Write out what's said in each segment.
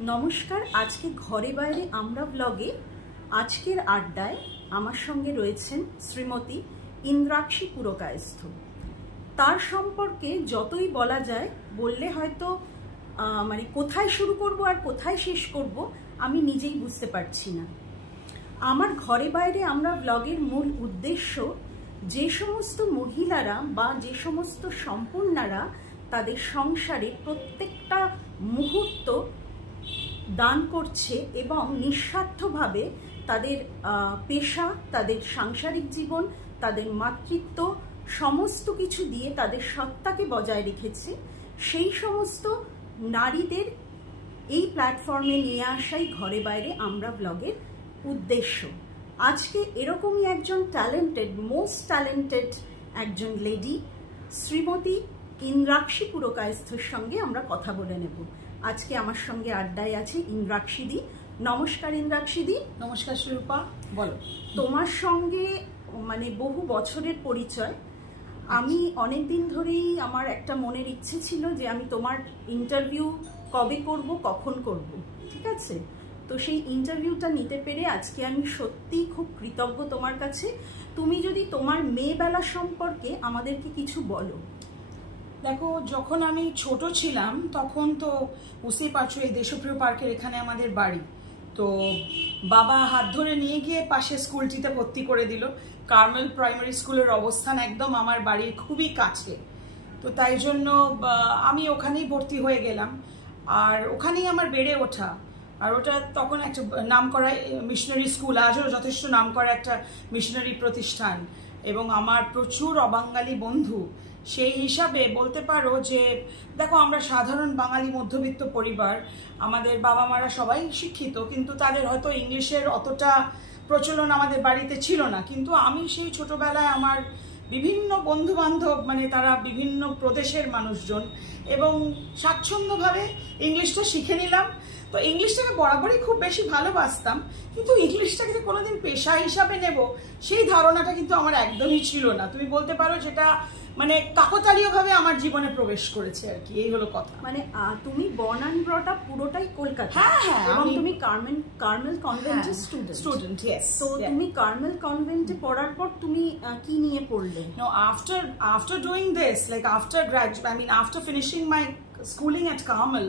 নমস্কার। আজকে ঘরে বাইরে আমরা ব্লগে আজকের আড্ডায় আমার সঙ্গে রয়েছেন শ্রীমতী ইন্দ্রাক্ষী পুরকায়স্থ। তার সম্পর্কে যতই বলা যায়, বললে হয়তো মানে কোথায় শুরু করব আর কোথায় শেষ করব আমি নিজেই বুঝতে পারছি না। আমার ঘরে বাইরে আমরা ব্লগের মূল উদ্দেশ্য যে সমস্ত মহিলারা বা যে সমস্ত সম্পূর্ণারা তাদের সংসারে প্রত্যেকটা মুহূর্ত দান করছে এবং নিঃস্বার্থভাবে তাদের পেশা, তাদের সাংসারিক জীবন, তাদের মাতৃত্ব সমস্ত কিছু দিয়ে তাদের সত্তাকে বজায় রেখেছে, সেই সমস্ত নারীদের এই প্ল্যাটফর্মে নিয়ে আসাই ঘরে বাইরে আমরা ব্লগের উদ্দেশ্য। আজকে এরকমই একজন ট্যালেন্টেড, মোস্ট ট্যালেন্টেড একজন লেডি শ্রীমতী ইন্দ্রাক্ষী পুরকায়স্থর সঙ্গে আমরা কথা বলে নেব। আজকে আমার সঙ্গে আড্ডায় আছে ইন্দ্রাক্ষী দি। নমস্কার ইন্দ্রাক্ষী দি। নমস্কার শিল্পা, বলো। তোমার সঙ্গে মানে বহু বছরের পরিচয়। আমি অনেক দিন ধরেই আমার একটা মনের ইচ্ছে ছিল যে আমি তোমার ইন্টারভিউ কবে করব, কখন করব, ঠিক আছে? তো সেই ইন্টারভিউটা নিতে পেরে আজকে আমি সত্যিই খুব কৃতজ্ঞ তোমার কাছে। তুমি যদি তোমার মেয়েবেলা সম্পর্কে আমাদেরকে কিছু বলো। দেখো, যখন আমি ছোট ছিলাম তখন তো বুঝতেই পারছো, এই দেশপ্রিয় পার্কের এখানে আমাদের বাড়ি। তো বাবা হাত ধরে নিয়ে গিয়ে পাশে স্কুলটিতে ভর্তি করে দিল। কার্মেল প্রাইমারি স্কুলের অবস্থান একদম আমার বাড়ির খুবই কাছে। তো তাই জন্য আমি ওখানেই ভর্তি হয়ে গেলাম, আর ওখানেই আমার বেড়ে ওঠা। আর ওটা তখন একটা নামকরা মিশনারি স্কুল, আজও যথেষ্ট নামকরা একটা মিশনারি প্রতিষ্ঠান, এবং আমার প্রচুর অবাঙালি বন্ধু। সেই হিসাবে বলতে পারো যে দেখো, আমরা সাধারণ বাঙালি মধ্যবিত্ত পরিবার, আমাদের বাবা মারা সবাই শিক্ষিত, কিন্তু তাদের হয়তো ইংলিশের অতটা প্রচলন আমাদের বাড়িতে ছিল না। কিন্তু আমি সেই ছোটবেলায় আমার বিভিন্ন বন্ধু বান্ধব, মানে তারা বিভিন্ন প্রদেশের মানুষজন, এবং স্বাচ্ছন্দ্যভাবে ইংলিশটা শিখে নিলাম। তো ইংলিশটাকে বরাবরই খুব বেশি ভালোবাসতাম, কিন্তু ইংলিশটাকে যে কোনোদিন পেশা হিসাবে নেব সেই ধারণাটা কিন্তু আমার একদমই ছিল না। তুমি বলতে পারো যেটা মানে কাকতালীয়ভাবে আমার জীবনে প্রবেশ করেছে আর কি, এই হলো কথা। মানে তুমি বর্ন অ্যান্ড ব্রট আপ পুরোটাই কলকাতা। হ্যাঁ, এবং তুমি কার্মেল কনভেন্টের স্টুডেন্ট। ইয়েস। তো তুমি কার্মেল কনভেন্টে পড়ার পর তুমি কি নিয়ে পড়লে? No, after doing this, like after finishing my schooling at Carmel,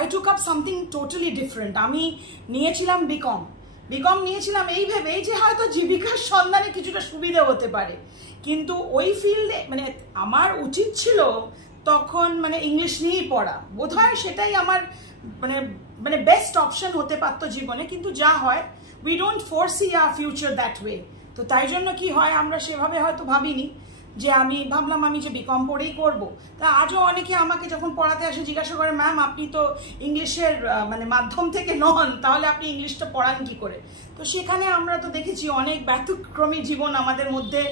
I took up something totally different. আমি নিয়েছিলাম বিকম নিয়েছিলাম এই ভেবেই যে হয়তো জীবিকার সন্ধানে কিছুটা সুবিধা হতে পারে। কিন্তু ওই ফিল্ডে মানে আমার উচিত ছিল তখন মানে ইংলিশ নিয়েই পড়া, বোধহয় সেটাই আমার মানে বেস্ট অপশন হতে পারতো জীবনে। কিন্তু যা হয়, we don't foresee our future that way. তো তাই জন্য কি হয়, আমরা সেভাবে হয়তো ভাবিনি, যে আমি ভাবলাম আমি যে বিকম পড়েই করবো। তা আজও অনেকে আমাকে যখন পড়াতে আসে জিজ্ঞাসা করে, ম্যাম আপনি তো ইংলিশের মানে মাধ্যম থেকে নন, তাহলে আপনি ইংলিশটা পড়ান কি করে? তো সেখানে আমরা তো দেখেছি অনেক ব্যতিক্রমী জীবন আমাদের মধ্যে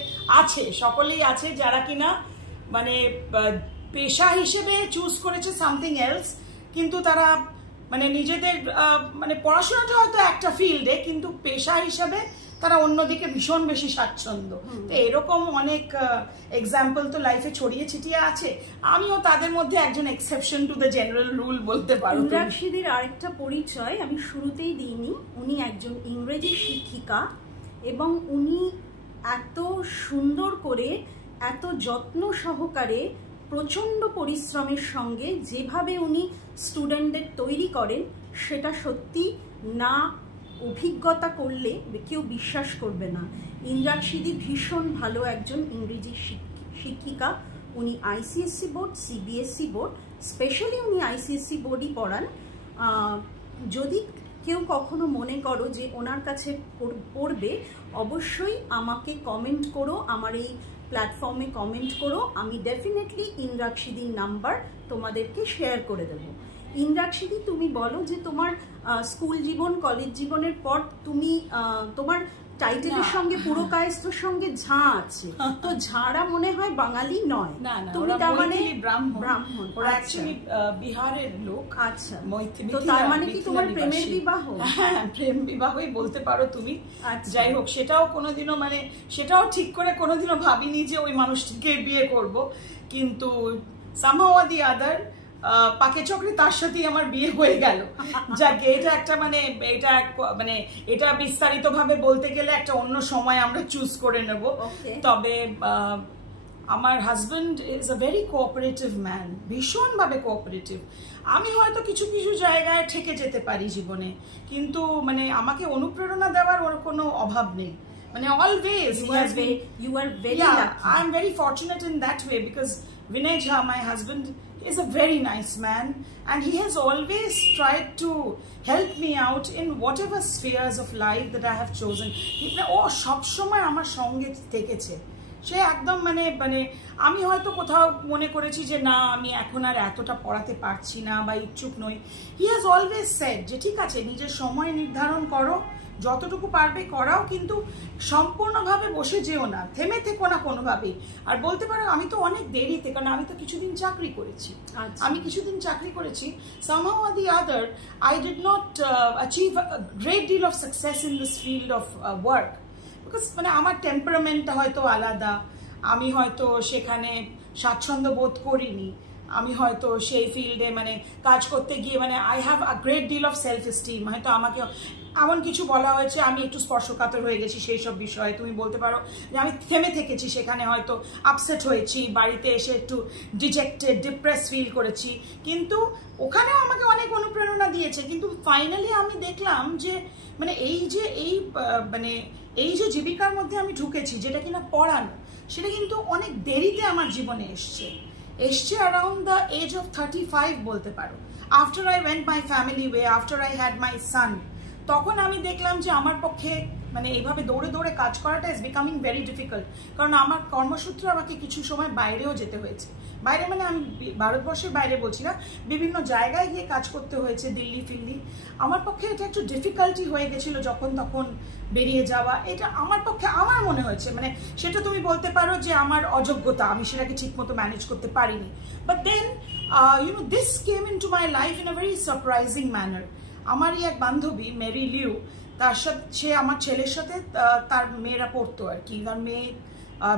আছে, সকলেই আছে, যারা কিনা মানে পেশা হিসেবে চুজ করেছে সামথিং এলস, কিন্তু তারা মানে নিজেদের মানে পড়াশোনাটা হয়তো একটা ফিল্ডে, কিন্তু পেশা হিসাবে তারা অন্যদিকে ভীষণ বেশি স্বাচ্ছন্দ্য। তো এরকম অনেক এক্সাম্পল তো লাইফে ছড়িয়ে ছিটিয়ে আছে। আমিও তাদের মধ্যে একজন exception to the general rule বলতে পারো। ইন্দ্রাক্ষীদের আরেকটা পরিচয় আমি শুরুতেই দিইনি। উনি একজন ইংরেজি শিক্ষিকা, এবং উনি এত সুন্দর করে, এত যত্ন সহকারে, প্রচণ্ড পরিশ্রমের সঙ্গে যেভাবে উনি স্টুডেন্টদের তৈরি করেন, সেটা সত্যি না অভিজ্ঞতা করলে কেউ বিশ্বাস করবে না। ইন্দ্রাক্ষী ভীষণ ভালো একজন ইংরেজি শিক্ষিকা। উনি ICSE board, CBSE board, specially উনি আইসিএসসি বোর্ডই পড়ান। যদি কেউ কখনো মনে করো যে ওনার কাছে পড়বে, অবশ্যই আমাকে কমেন্ট করো, আমার এই প্ল্যাটফর্মে কমেন্ট করো। আমি ডেফিনেটলি ইন্দ্রাক্ষীদির নাম্বার তোমাদেরকে শেয়ার করে দেবো। ইন্দ্রাক্ষী, তুমি বলো যে তোমার স্কুল জীবন, কলেজ জীবনের পর তুমি তোমার টাইটেলের সঙ্গে পুরকায়স্থর সঙ্গে ঝাঁ আছে, তো ঝাঁরা মনে হয় বাঙালি নয়। তুমি তার মানে ব্রাহ্মণ, ওরা অ্যাকচুয়ালি বিহারের লোক। আচ্ছা, তো তার মানে কি তোমার প্রেমের বিবাহ? হ্যাঁ, প্রেম বিবাহই বলতে পারো তুমি। যাই হোক, সেটাও কোনোদিনও মানে সেটাও ঠিক করে কোনোদিনও ভাবিনি যে ওই মানুষটিকে বিয়ে করব, কিন্তু somehow or the other পাকে চক্রে তার সাথেই আমার বিয়ে হয়ে গেল। যাকে এটা একটা এটা বিস্তারিত ভাবে বলতে গেলে একটা অন্য সময় আমরা চুজ করে নেব। তবে আমার husband is a very cooperative man, ভীষণভাবে কোঅপারেটিভ। আমি হয়তো কিছু কিছু জায়গায় ঠেকে যেতে পারি জীবনে, কিন্তু মানে আমাকে অনুপ্রেরণা দেওয়ার ওর কোনো অভাব নেই। মানে always you are very lucky. I'm very fortunate in that way because Vinay Jha, my husband, is a very nice man and he has always tried to help me out in whatever spheres of life that I have chosen. ও সব সময় আমার সঙ্গে থেকেছে। সে একদম মানে আমি হয়তো কোথাও মনে করেছি যে না আমি এখন আর এতটা পড়াতে পারছি না বা ইচ্ছুক নই, হি হ্যাজ অলওয়েজ সেড যে ঠিক আছে নিজের সময় নির্ধারণ করো, যতটুকু পারবে করাও, কিন্তু সম্পূর্ণভাবে বসে যেও না, থেমে থেকো না কোনোভাবেই। আর বলতে পারো আমি তো অনেক দেরিতে, কারণ আমি তো কিছুদিন চাকরি করেছি, somehow or the other I did not achieve a great deal of success in this field of work because মানে আমার টেম্পারামেন্টটা হয়তো আলাদা, আমি হয়তো সেখানে স্বাচ্ছন্দ্য বোধ করিনি, আমি হয়তো সেই ফিল্ডে মানে কাজ করতে গিয়ে মানে I have a great deal of self esteem, হয়তো আমাকে এমন কিছু বলা হয়েছে আমি একটু স্পর্শকাতর হয়ে গেছি সেই সব বিষয়ে। তুমি বলতে পারো যে আমি থেমে থেকেছি, সেখানে হয়তো আপসেট হয়েছি, বাড়িতে এসে একটু ডিজেক্টেড ডিপ্রেস ফিল করেছি, কিন্তু ওখানেও আমাকে অনেক অনুপ্রেরণা দিয়েছে। কিন্তু ফাইনালি আমি দেখলাম যে মানে এই যে জীবিকার মধ্যে আমি ঢুকেছি, যেটা কিনা পড়ানো, সেটা কিন্তু অনেক দেরিতে আমার জীবনে এসছে around the age of 35 বলতে পারো। after I went my family way, after I had my son, তখন আমি দেখলাম যে আমার পক্ষে মানে এইভাবে দৌড়ে দৌড়ে কাজ করাটা ইজ বিকামিং ভেরি ডিফিকাল্ট। কারণ আমার কর্মসূত্রে আমাকে কিছু সময় বাইরেও যেতে হয়েছে, বাইরে মানে আমি ভারতবর্ষের বাইরে বলছি না, বিভিন্ন জায়গায় গিয়ে কাজ করতে হয়েছে, দিল্লি ফিল্লি। আমার পক্ষে এটা একটু ডিফিকাল্টি হয়ে গেছিলো যখন তখন বেরিয়ে যাওয়া, এটা আমার পক্ষে আমার মনে হয়েছে মানে সেটা তুমি বলতে পারো যে আমার অযোগ্যতা, আমি সেটাকে ঠিক মতো ম্যানেজ করতে পারিনি। But then this came into my life in a very surprising manner. আমারই এক বান্ধবী মেরি লিউ, তার সাথে সে আমার ছেলের সাথে তার মেয়েরা পড়তো আর কি, তার মেয়ে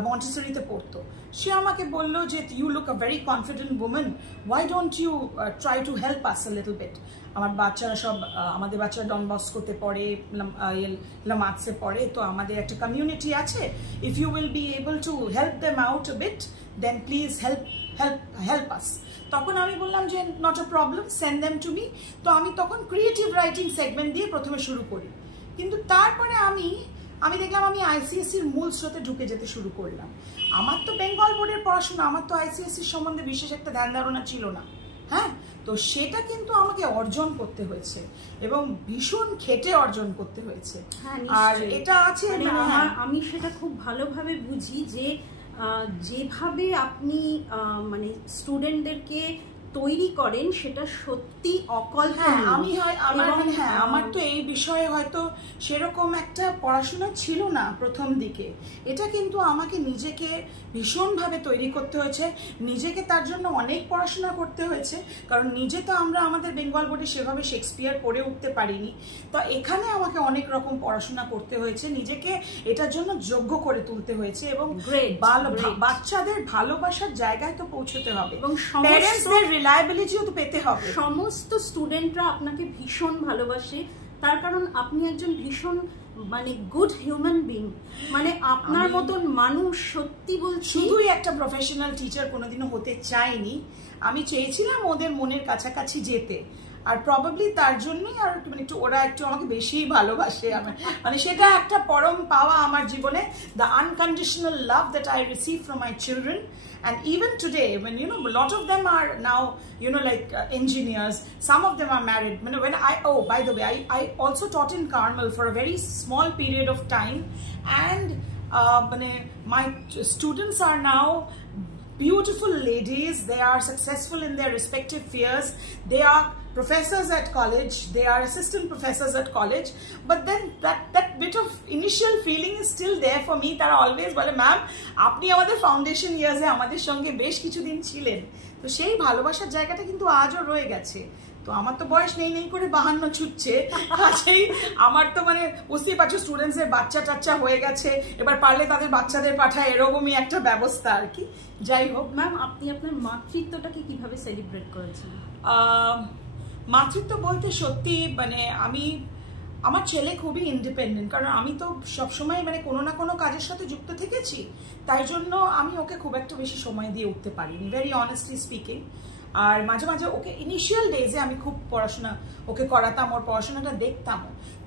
মন্টেসরিতে পড়তো। সে আমাকে বললো যে you look a very confident women, why don't you try to help us a little bit. আমার বাচ্চারা সব আমাদের বাচ্চারা ডন বস্কোতে পড়ে, লামার্কসে পড়ে, তো আমাদের একটা কমিউনিটি আছে, if you will be able to help them out a bit then please help us. তখন আমি বললাম যে not a problem, send them to me. তো আমি তখন ক্রিয়েটিভ রাইটিং সেগমেন্ট দিয়ে প্রথমে শুরু করি, কিন্তু তারপরে আমি দেখলাম আমি আইসিএসসির মূল স্রোতে ঢুকে যেতে শুরু করলাম। আমার তো বেঙ্গল বোর্ডের পড়াশোনা, আমার তো আইসিএসসির সম্বন্ধে বিশেষ একটা ধ্যান ধারণা ছিল না, হ্যাঁ, তো সেটা কিন্তু আমাকে অর্জন করতে হয়েছে এবং ভীষণ খেটে অর্জন করতে হয়েছে। আর এটা আছে আমি সেটা খুব ভালোভাবে বুঝি যে যেভাবে আপনি মানে স্টুডেন্টদেরকে তৈরি করেন সেটা সত্যি অকল্পনীয়। আমার তো এই বিষয়ে হয়তো সেরকম একটা পড়াশোনা ছিল না প্রথম দিকে, এটা কিন্তু আমাকে নিজেকে ভীষণভাবে তৈরি করতে হয়েছে, নিজেকে তার জন্য অনেক পড়াশোনা করতে হয়েছে, কারণ নিজে তো আমরা আমাদের বেঙ্গল বোর্ডে সেভাবে শেক্সপিয়ার পড়ে উঠতে পারিনি, তো এখানে আমাকে অনেক রকম পড়াশোনা করতে হয়েছে, নিজেকে এটার জন্য যোগ্য করে তুলতে হয়েছে এবং বাচ্চাদের ভালোবাসার জায়গায় তো পৌঁছতে হবে এবং রিলায়েবিলিটিও তো পেতে হবে। সমস্ত স্টুডেন্টরা আপনাকে ভীষণ ভালোবাসে, তার কারণ আপনি একজন ভীষণ মানে গুড হিউম্যান বিং, মানে আপনার মতন মানুষ, সত্যি বলছি। শুধুই একটা প্রফেশনাল টিচার কোনোদিনও হতে চাইনি, আমি চেয়েছিলাম ওদের মনের কাছাকাছি যেতে, আর প্রবাবলি তার জন্যই আর মানে একটু ওরা একটু আমাকে বেশি ভালোবাসে, মানে সেটা একটা পরম পাওয়া আমার জীবনে, the unconditional love that I receive from my children. And even today, when a lot of them are now like engineers, some of them are married. When by the way, I also taught in Carmel for a very small period of time, and my students are now beautiful ladies. They are successful in their respective fields. They are professors at college, they are assistant professors at college, but then that bit of initial feeling is still there for me. Tara always bole ma'am apni amader foundation years e amader songe besh kichu din chilen, to sei bhalobashar jaygata kintu ajo roye geche। তো আমার তো বয়স নেই নেই করে 52 ছুটছে, কাছেই আমার তো মানে বুঝতেই পারছো স্টুডেন্টসের বাচ্চা টাচ্চা হয়ে গেছে, এবার পারলে তাদের বাচ্চাদের পাঠায়, এরকমই একটা ব্যবস্থা আর কি। যাই হোক ম্যাম, আপনি আপনার মাতৃত্বটাকে কিভাবে সেলিব্রেট করেছেন? মাতৃত্ব বলতে সত্যি মানে আমার ছেলে খুবই ইন্ডিপেন্ডেন্ট, কারণ আমি তো সবসময় মানে কোনো না কোনো কাজের সাথে যুক্ত থেকেছি, তাই জন্য আমি ওকে খুব একটা বেশি সময় দিয়ে উঠতে পারিনি, ভেরি অনেস্টলি স্পিকিং। আর মাঝে মাঝে ওকে ইনিশিয়াল ডেজে আমি খুব পড়াশোনা ওকে করাতাম, ওর পড়াশোনাটা দেখতাম,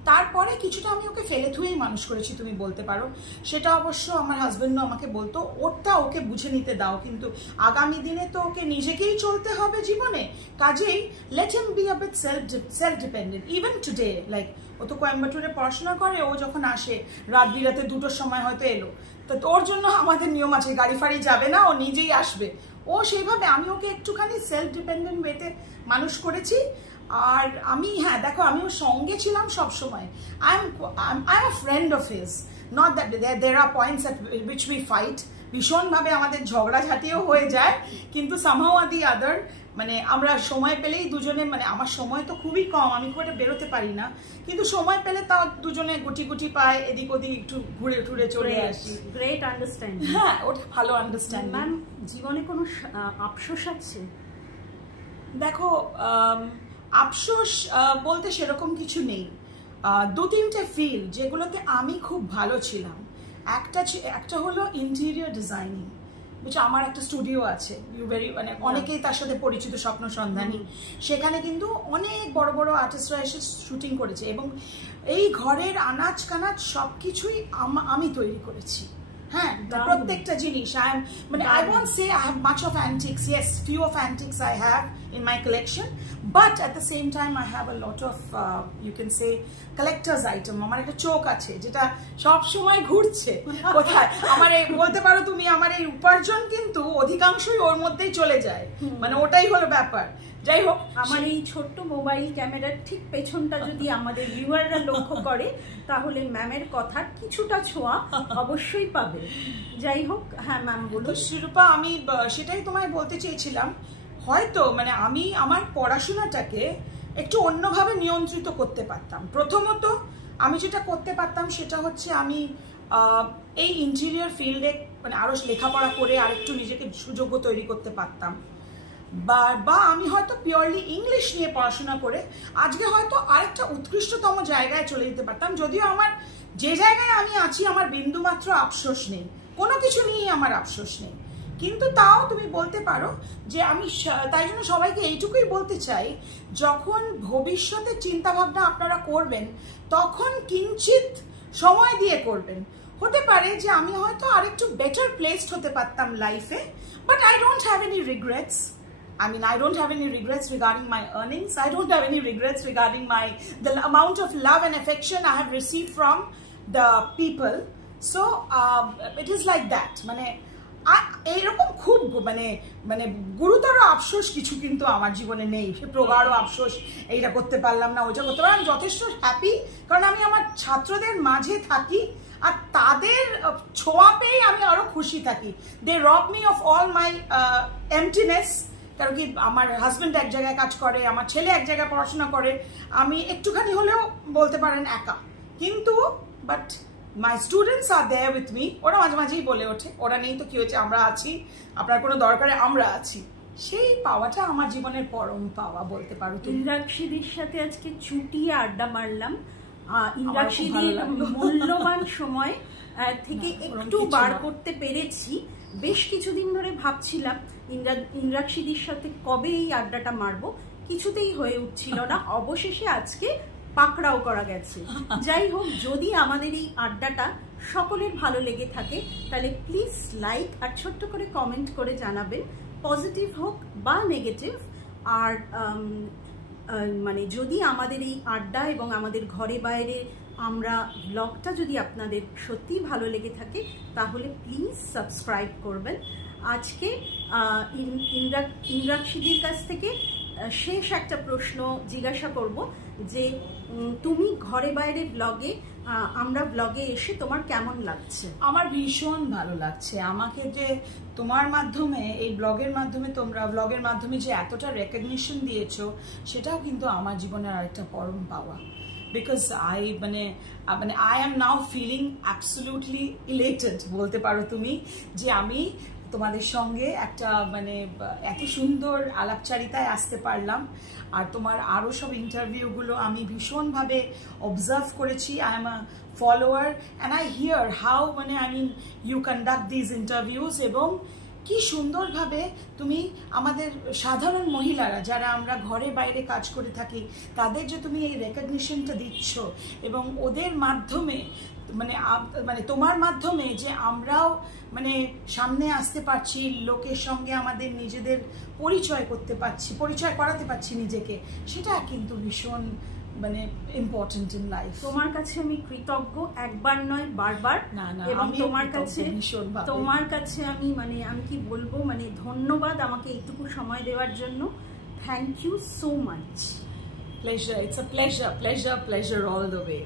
তারপরে কিছুটা আমি ওকে ফেলে থুয়েই মানুষ করেছি তুমি বলতে পারো। সেটা অবশ্য আমার হাজবেন্ডও আমাকে বলতো ওরটা ওকে বুঝে নিতে দাও, কিন্তু আগামী দিনে তো ওকে নিজেকেই চলতে হবে জীবনে, কাজেই let him be a bit self dependent. Even today like ও তো কোয়েম্বাটুরে পড়াশোনা করে, ও যখন আসে রাত বিরাতে 2টোর সময় হয়তো এলো, তো ওর জন্য আমাদের নিয়ম আছে গাড়ি ফাড়ি যাবে না, ও নিজেই আসবে। ও সেইভাবে আমি ওকে একটুখানি সেলফ ডিপেন্ডেন্ট ওয়েতে মানুষ করেছি। আর আমি হ্যাঁ দেখো আমি ওর সঙ্গে ছিলাম সবসময়, I am a friend of his, not that there are points at which we fight, ভীষণভাবে আমাদের ঝগড়াঝাটিও হয়ে যায়, কিন্তু সামহাউ অর দি আদার মানে আমরা সময় পেলেই দুজনে, মানে আমার সময় তো খুবই কম, আমি খুব একটা বেরোতে পারি না, কিন্তু সময় পেলে তাও দুজনে গুটি গুটি পায়, এদিক ওদিক একটু ঘুরে টুরে চলে আসি। Great understanding. হ্যাঁ, ওটা ভালো আন্ডারস্ট্যান্ডিং। ম্যাম, জীবনে কোনো আফসোস আছে? দেখো আফসোস বলতে সেরকম কিছু নেই, 2-3টে ফিল্ড যেগুলোতে আমি খুব ভালো ছিলাম। একটা হলো ইন্টেরিয়র ডিজাইনিং, আমার একটা স্টুডিও আছে, মানে অনেকেই তার সাথে পরিচিত, স্বপ্ন সন্ধানী, সেখানে কিন্তু অনেক বড় বড় আর্টিস্টরা এসে শুটিং করেছে, এবং এই ঘরের আনাজ কানাজ সবকিছুই আমি তৈরি করেছি। হ্যাঁ, প্রত্যেকটা জিনিস মানে I won't say I have much of antiques. Yes, few of antiques I have in my collection, but at the same time I have a lot of you can say collector's item. আমার একটা চোখ আছে যেটা সব সময় ঘুরছে কোথায়, আমার এই বলতে পারো তুমি আমার এই উপার্জন কিন্তু অধিকাংশই ওর মধ্যেই চলে যায়, মানে ওটাই হলো ব্যাপার। যাই হোক, আমার এই ছোট্ট মোবাইল ক্যামেরার ঠিক পেছনটা যদি আমাদের ভিউয়াররা লক্ষ্য করে তাহলে ম্যামের কথা কিছুটা ছোঁয়া অবশ্যই পাবে। যাই হোক, হ্যাঁ ম্যাম বলুন। শিরূপা, আমি সেটাই তোমায় বলতে চেয়েছিলাম, হয়তো মানে আমি আমার পড়াশোনাটাকে একটু অন্যভাবে নিয়ন্ত্রিত করতে পারতাম। প্রথমত আমি যেটা করতে পারতাম সেটা হচ্ছে আমি এই ইন্টেরিয়র ফিল্ডে মানে আরো লেখাপড়া করে আরেকটু নিজেকে সুযোগ্য তৈরি করতে পারতাম, বা আমি হয়তো পিওরলি ইংলিশ নিয়ে পড়াশোনা করে আজকে হয়তো আরেকটা উৎকৃষ্টতম জায়গায় চলে যেতে পারতাম। যদিও আমার যে জায়গায় আমি আছি আমার বিন্দুমাত্র আফসোস নেই, কোনো কিছু নিয়েই আমার আফসোস নেই, কিন্তু তাও তুমি বলতে পারো যে আমি তাই জন্য সবাইকে এইটুকুই বলতে চাই, যখন ভবিষ্যতের চিন্তাভাবনা আপনারা করবেন তখন কিঞ্চিত সময় দিয়ে করবেন। হতে পারে যে আমি হয়তো আরেকটু বেটার প্লেসড হতে পারতাম লাইফে, but I don't have any regrets. I mean, I don't have any regrets regarding my earnings. I don't have any regrets regarding the amount of love and affection I have received from the people. So it is like that. মানে এইরকম খুব মানে গুরুতর আফসোস কিছু কিন্তু আমার জীবনে নেই, সে প্রগাঢ় আফসোস এইটা করতে পারলাম না ওইটা করতে পারলাম। আমি যথেষ্ট হ্যাপি, কারণ আমি আমার ছাত্রদের মাঝে থাকি আর তাদের ছোঁয়া পেয়ে আমি আরো খুশি থাকি। দে রব মি অফ অল মাই এমটিনেস, কারণ কি আমার হাজবেন্ড এক জায়গায় কাজ করে, আমার ছেলে এক জায়গায় পড়াশোনা করে, আমি একটুখানি হলেও বলতে পারেন একা, কিন্তু but my students are there with me. ওরা মাঝে মাঝেই বলে ওঠে ওরা নেই তো কি হয়েছে, আমরা আছি, আপনার কোনো দরকারে আমরা আছি। সেই পাওয়াটা আমার জীবনের পরম পাওয়া বলতে পারো। ইন্দ্রাক্ষীদের সাথে আজকে চুটিয়ে আড্ডা মারলাম, ইন্দ্রাক্ষীদের মূল্যবান সময় থেকে একটু বার করতে পেরেছি। বেশ কিছুদিন ধরে ভাবছিলাম ইন্দ্রাক্ষীদের সাথে কবে এই আড্ডাটা মারবো, কিছুতেই হয়ে উঠছিল না, অবশেষে আজকে পাকড়াও করা গেছে। যাই হোক, যদি আমাদের এই আড্ডাটা সকলের ভালো লেগে থাকে তাহলে প্লিজ লাইক আর ছোট্ট করে কমেন্ট করে জানাবেন, পজিটিভ হোক বা নেগেটিভ। আর মানে যদি আমাদের এই আড্ডা এবং আমাদের ঘরে বাইরে আমরা ব্লগটা যদি আপনাদের সত্যিই ভালো লেগে থাকে তাহলে প্লিজ সাবস্ক্রাইব করবেন। আজকে ইন্দ্রাক্ষীদের কাছ থেকে শেষ একটা প্রশ্ন জিজ্ঞাসা করব যে তুমি ঘরে বাইরে ব্লগে আমরা ব্লগে এসে তোমার কেমন লাগছে? আমার ভীষণ ভালো লাগছে। আমাকে যে তোমার মাধ্যমে, এই ব্লগের মাধ্যমে, তোমরা ব্লগের মাধ্যমে যে এতটা রেকগনিশন দিয়েছো, সেটাও কিন্তু আমার জীবনের আরেকটা পরম পাওয়া। Because I am now feeling absolutely elated বলতে পারো তুমি, যে আমি তোমাদের সঙ্গে একটা এত সুন্দর আলাপচারিতায় আসতে পারলাম। আর তোমার আরও সব ইন্টারভিউগুলো আমি ভীষণভাবে অবজার্ভ করেছি। I am a follower and I hear how you conduct these interviews, এবং কি সুন্দরভাবে তুমি আমাদের সাধারণ মহিলারা যারা আমরা ঘরে বাইরে কাজ করে থাকি, তাদের যে তুমি এই রেকগনিশনটা দিচ্ছ, এবং ওদের মাধ্যমে তোমার মাধ্যমে যে আমরাও সামনে আসতে পারছি, লোকের সঙ্গে আমাদের নিজেদের পরিচয় করাতে পারছি নিজেকে, সেটা কিন্তু ভীষণ ইম্পর্টেন্ট ইন লাইফ। তোমার কাছে আমি কৃতজ্ঞ, একবার নয় বারবার। এবং তোমার কাছে আমি আমি কি বলবো, ধন্যবাদ আমাকে এইটুকু সময় দেওয়ার জন্য। Thank you so much. Pleasure. It's a pleasure all the way.